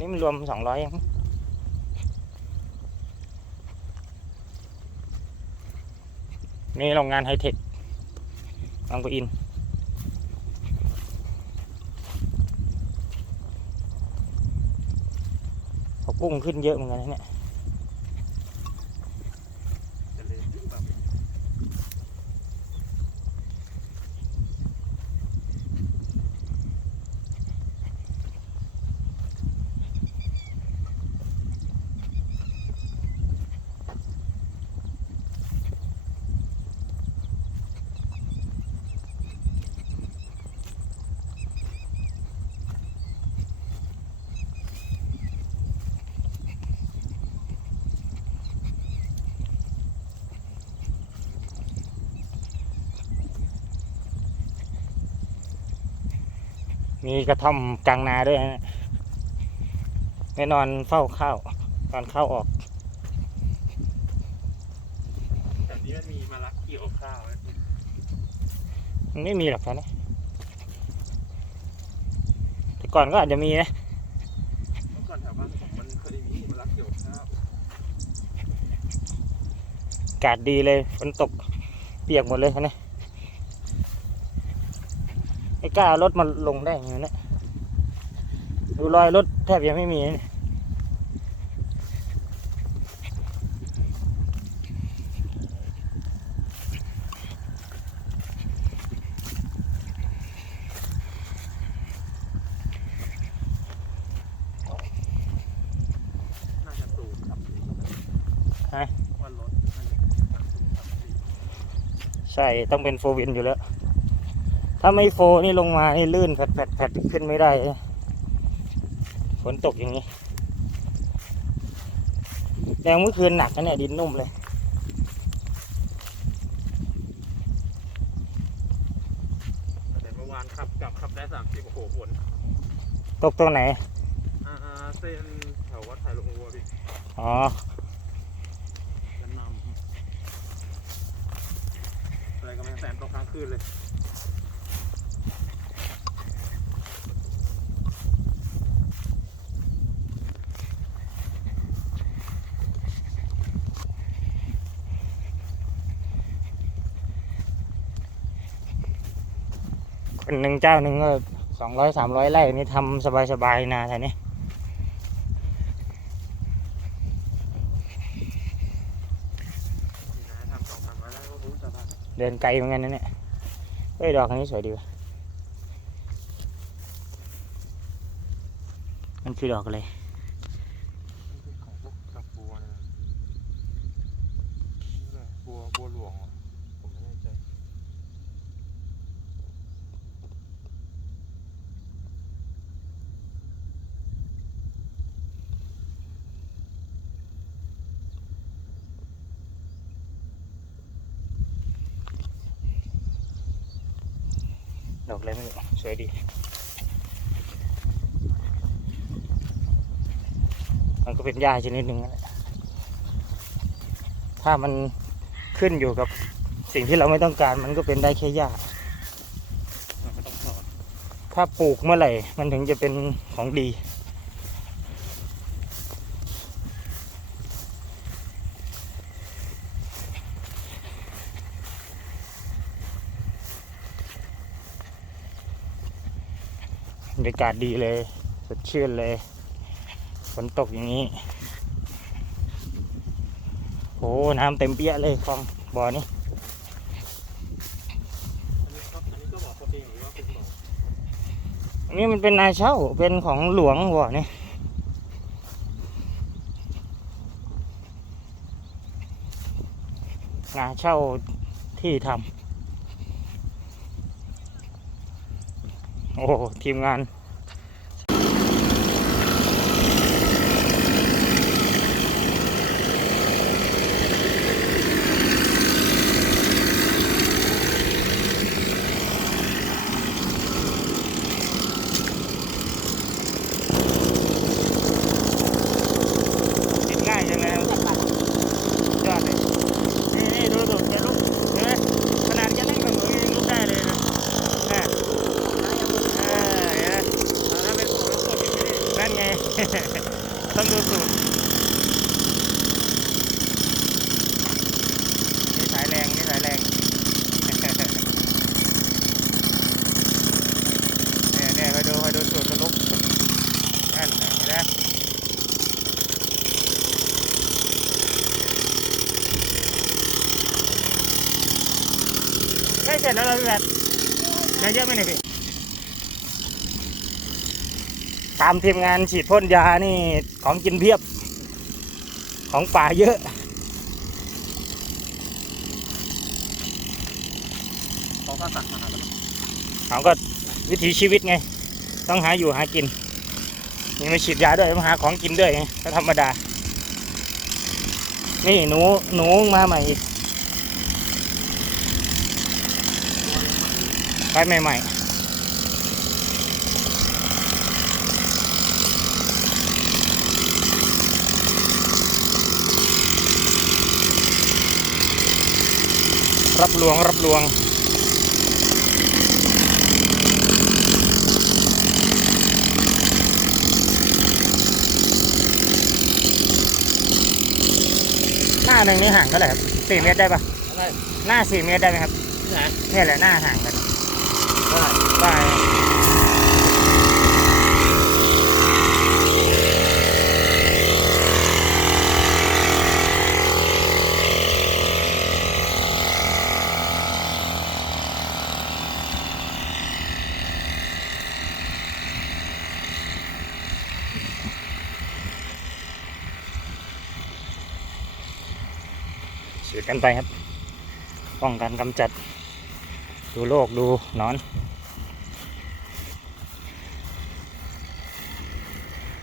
นี้มันรวมสองร้อยยังนี่โรงงานไฮเทคบางปะอิน เขากุ้งขึ้นเยอะเหมือนกันเนี่ย มีกระท่อมกลางนาด้วยนะแน่นอนเฝ้าข้าวตอนเข้าออกแต่นี้มันมีมาลักเกี่ยวข้าวไหมมันไม่มีหรอกครับเนี่ยแต่ก่อนก็อาจจะมีนะเมื่อก่อนแถวบ้านผมมันเคยมีมาลักเกี่ยวข้าวอากาศดีเลยฝนตกเปียกหมดเลยครับเนี่ย ไม่กล้าเอารถมาลงได้ยังไงเนี่ยดูรอยรถแทบยังไม่มีนะเนี่ยน่าจะสูงครับฮะว่ารถน่าจะสูงครับสี่ใช่ ต้องเป็นโฟวินอยู่แล้ว ถ้าไม่โฟนี่ลงมานี่ลื่นแผดแผดแผดขึ้นไม่ได้นะฝนตกอย่างนี้แรงเมื่อคืนหนักนะเนี่ยดินนุ่มเลย แต่เมื่อวานขับกลับขับได้สามสิบโอ้โหฝนตกตรงไหน อ่าอ่าเส้นแถววัดไทยลงวัวพี่ อ๋อแนะนำอะไรกำลังแสนตกค้างคืนเลย คนหนึ่งเจ้าหนึ่งก็สองร้อยสามร้อยไร่นี่ทำสบายๆนาแถวนี้นี่นะทำสองสาแล้วก็รู้จะทันเดินไกลเหมือนกันนะเนี่ยเฮ้ยดอกอันนี้สวยดีว่ะมันคือดอกอะไร ของพวกกับบัวเนี่ยนี่อะไรบัวบัวหลวงเหรอผมไม่แน่ใจ ดอกอะไรไม่รู้สวยดีมันก็เป็นหญ้าชนิดหนึ่งนั่นแหละถ้ามันขึ้นอยู่กับสิ่งที่เราไม่ต้องการมันก็เป็นได้แค่หญ้ามันก็ต้องถอนถ้าปลูกเมื่อไหร่ มันถึงจะเป็นของดี บรรยากาศดีเลยสดชื่นเลย ฝนตกอย่างนี้โอ้น้ำเต็มเปี้ยเลยคลองบ่อนี้อันนี้มันเป็นนายเช่าเป็นของหลวงบ่อนี่นาเช่าที่ทำ โอ้ทีมงาน ติดง่ายจังเลยนะยอดเลย นี่นี่ดูดูแกลุกเห็นไหมขนาดแกนั่งกับหนูยังลุกได้เลยนะแม่เออเห็นไหม ต้องดูสูตรนี่สายแรงนี่สายแรงเนี่ยเนี่ยไปดูไปดูสูตรสรุปนั่นนไหมใกล้เสร็จแล้วเราพี่แบบเหลือเยอะไหมเนี่ยพี่ ตามทีมงานฉีดพ่นยานี่ของกินเพียบ ของป่าเยอะ เขาก็ตักมาแล้วเขาก็วิถีชีวิตไง ต้องหาอยู่หากิน นี่มาฉีดยาด้วยมาหาของกินด้วยไงก็ธรรมดา นี่หนูหนูมาใหม่อีกไปใหม่ๆ รับลวงรับลวง หน้าหนึ่งนี่ห่างเท่าไหร่ครับสี่เมตรได้ปะอะไรหน้าสี่เมตรได้ไหมครับที่ไหนเนี่ยแหละหน้าห่างกันได้ได้ ฉีดกันไปครับ ป้องกันกำจัด ดูโรคดูนอน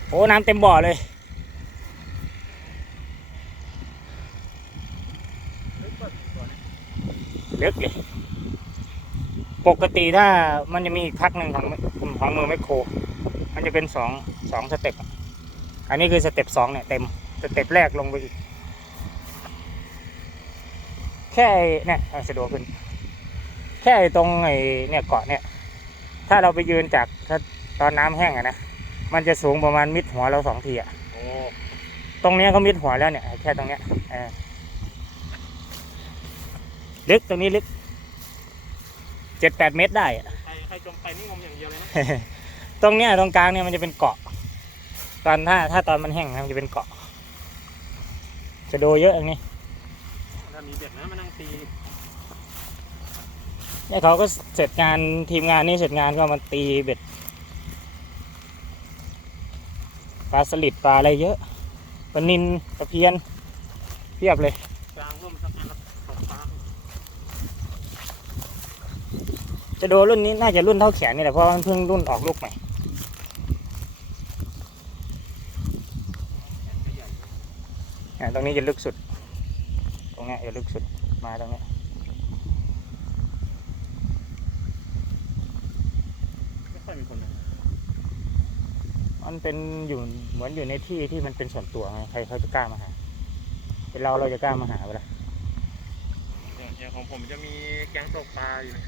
โอ้น้ำเต็มบ่อเลยลึกเลยปกติถ้ามันจะมีอีกพักหนึ่งของของมือแมโคร มันจะเป็นสองสองสเต็ป อันนี้คือสเต็ปสองเนี่ยเต็ม สเต็ปแรกลงไปอีก ค่ไอ้เนี่ยเอาสะดวกขึ้น แค่ไอ้ตรงไอ้เนี่ยเกาะเนี่ย ถ้าเราไปยืนจากถ้าตอนน้ำแห้งอะนะมันจะสูงประมาณมิดหัวเราสองทีอะโอ้ตรงเนี้ยเขามิดหัวแล้วเนี่ย แค่ตรงเนี้ยเออลึกตรงนี้ลึกเจ็ดแปดเมตรได้อะใครใครจมไปนี่งมอย่างเดียวเลยนะตรงเนี้ยตรงกลางเนี่ยมันจะเป็นเกาะ ตอนถ้าถ้าตอนมันแห้งนะมันจะเป็นเกาะ จะโดเยอะอย่างนี้ ถ้ามีเบ็ดนะมานั่งตีเนี่ยเขาก็เสร็จงานทีมงานนี่เสร็จงานก็มาตีเบ็ดปลาสลิดปลาอะไรเยอะปลานินตะเพียนเพียบเลยกลางร่มสักอันแล้วตกปลาจะโดรุ่นนี้น่าจะรุ่นเท่าแขนนี่แหละเพราะมันเพิ่งรุ่นออกลูกใหม่ตรงนี้จะลึกสุด เนี้ยจะลึกสุดมาตรงเนี้ยไม่ค่อยมีคนเลยมันเป็นอยู่เหมือนอยู่ในที่ที่มันเป็นส่วนตัวไงใครเขาจะกล้ามาหาเป็นเราเราจะกล้ามาหาเวลาอย่างของผมจะมีแก๊งตกปลาอยู่นะ